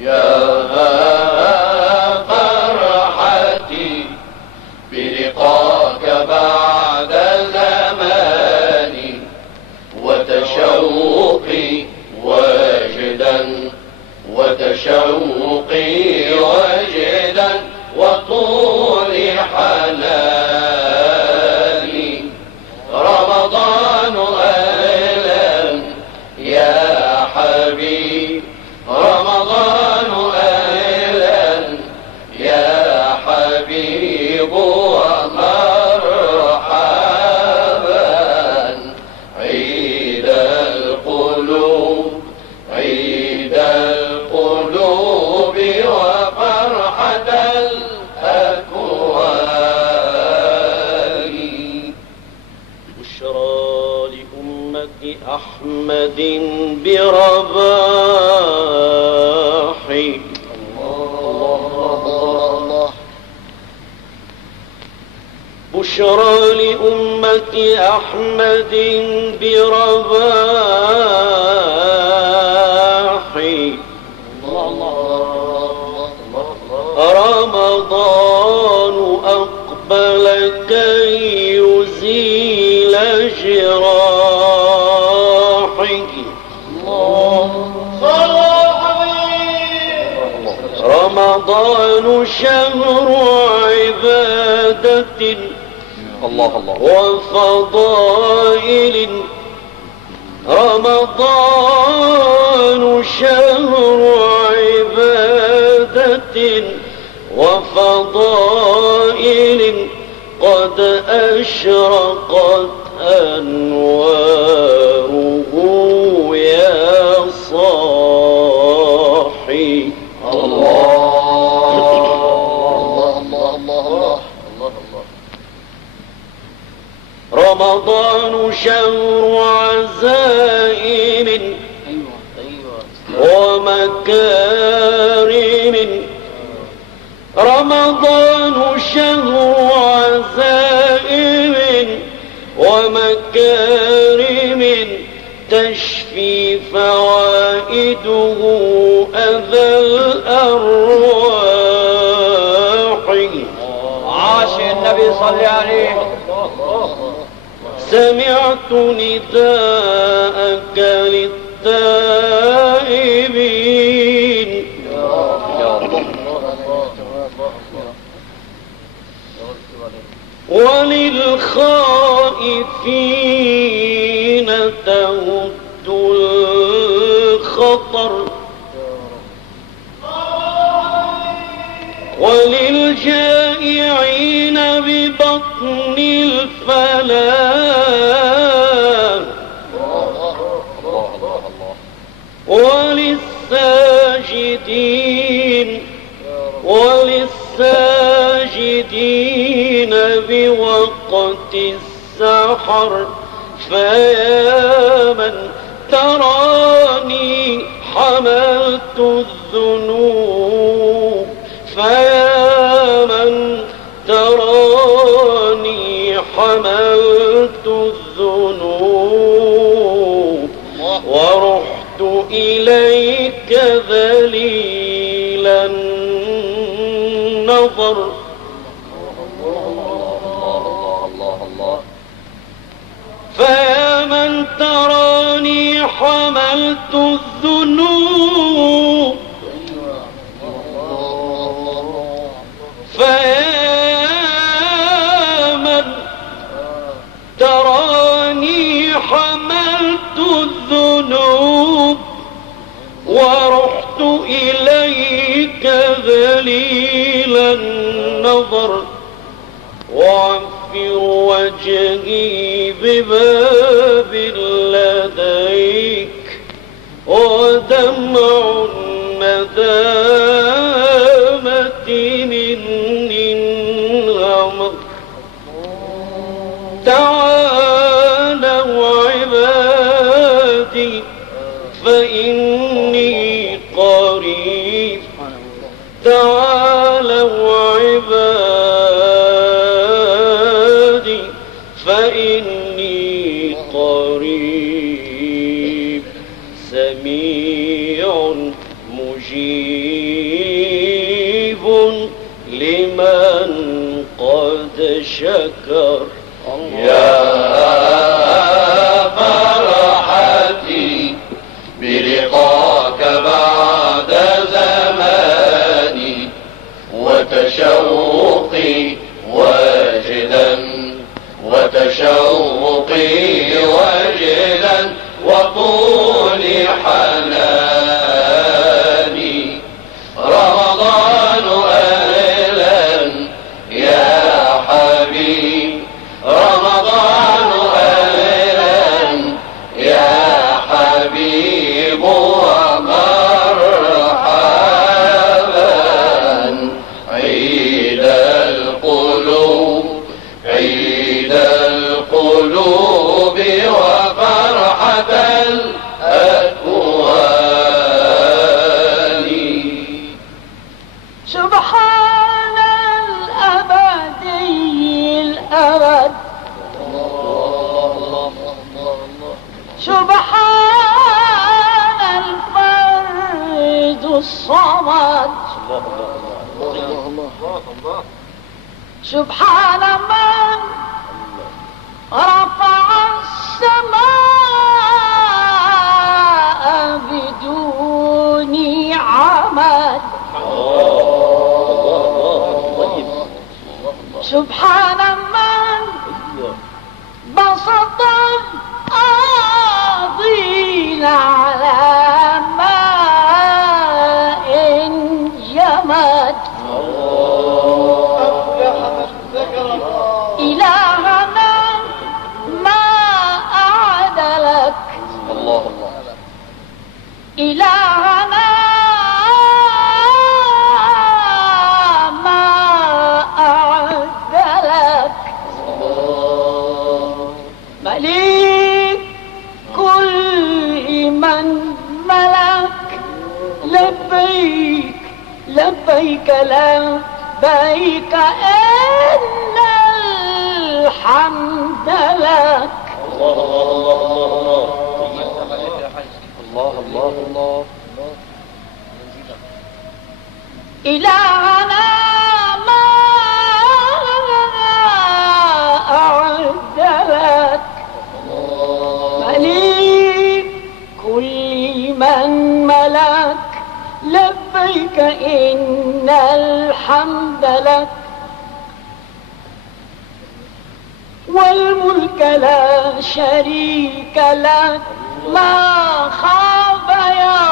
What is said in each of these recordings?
يا فرحتي بلقاك بعد زماني، وتشوقي وجدا وطول حناني. رمضان أهلا يا حبيب، رمضان أهلا يا حبيب، ومرحبا عيد القلوب، عيد القلوب وفرحة الأكوان. بشرى لأمة أحمد برباحي. بشرى لأمة أحمد برباحي. رمضان أقبل كي يزيل جراحي. رمضان شهر عبادة وفضائل. رمضان شهر عبادة وفضائل، قد أشرقت أنواره يا صاحي. رمضان شهر عزائم ومكارم. رمضان شهر عزائم ومكارم، تشفي فوائده أذى الأرواح. عاش النبي صلى عليه. سمعت نداءك للتائبين وللخائفين تهد الخطر، وللجائعين ببطن الفلاح، وللساجدين بوقت السحر. فيا من تراني حملت الذنوب، فيا من تراني حملت الذنوب، ورحت إليك ذليل النظر. فيا من تراني حملت الذنوب، فيا من تراني حملت الذنوب، ورحت إليك ذليل النظر. وعفر وجهي بباب لديك، ودمع الندامة مني انغمر. تعالوا عبادي فإني قريب، تعالوا عبادي فإني قريب، سميع مجيب شكر. يا فرحتي بلقاك بعد زماني، وتشوقي واجلا وتشوقي واجلا وطول حناني. رمضان أهلا يا حبيب، رمضان أهلا يا حبيب، ومرحبا عيد القلوب، عيد القلوب وفرحة الأكوان. سبحان الأبدي الأبد، سبحان الفرد الصمد، سبحان من رفع السماء بدون عمد، سبحان من بسط الأرضين على ماء جمد. إلهنا ما أعدلك، إلهنا ما أعدلك، مليك كل من ملك. لبيك لبيك لبيك إن الحمد لك. إلهنا ما أعد لك، مليك كل من ملك. لبيك إن الحمد لك، والملك لا شريك لك. ما خاب يا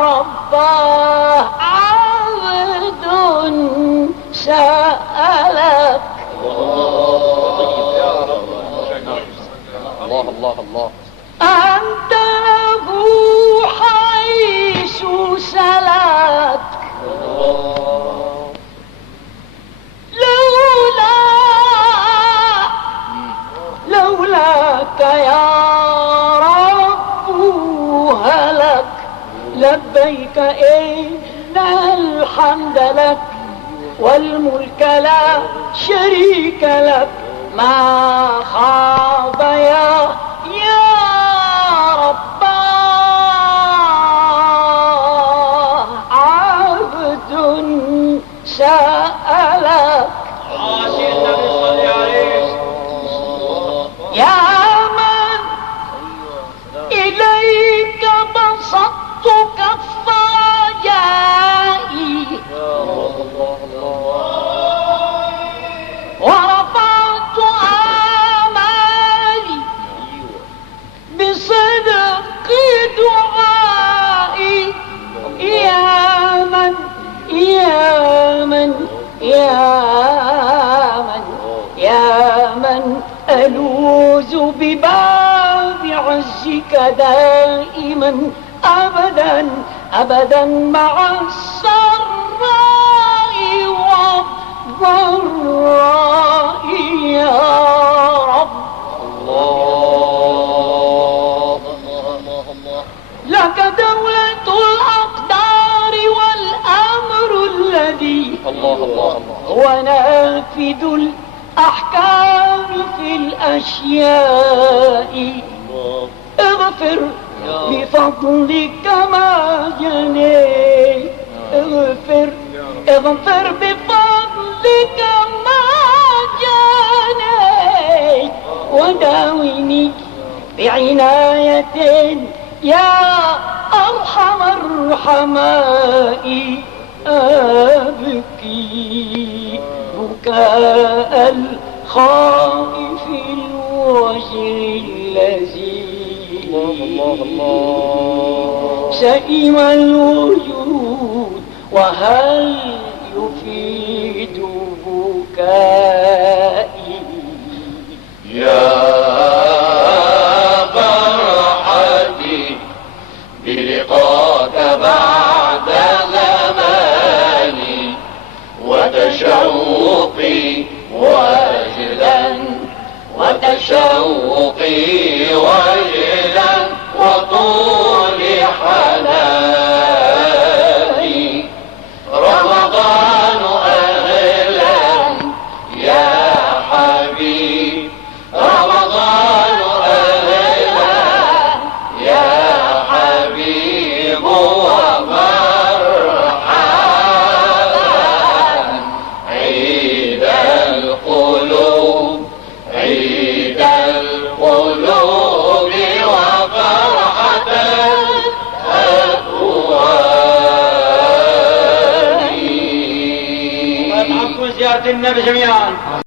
رباه عبد سألك. الله أنت له حيث سلك، لولاك يا رب هلك. لبيك إن الحمد لك، والملك لا شريك لك. ما خاب يا رب عبد سألك. يا من إليك بسطت كف رجائي، ورفعت آمالي بصدق دعائي. يا من يا من يا من يا من ألوذ بباب عزك دائما أبدا أبدا، مع السراء والضراء يا رب. لك دولة الأقدار والأمر الذي هو نافذ الأحكام في الأشياء. اغفر بفضلك ما جنيت، اغفر بفضلك ما جنيت. داوني بعناية يا أرحم الرحماء أبكي بكاء الخائف الوجه الذي سئم الوجود وهل يفيد بكائي يا فرحتي بلقاك بعد زماني وتشوقي وجلا وطول حناني رمضان أهلا يا حبيب رمضان أهلا يا حبيب ومرحبا عيد القلوب عيد القلوب وفرحة الأكوان ويضحكوا زيارة النبي جميعا.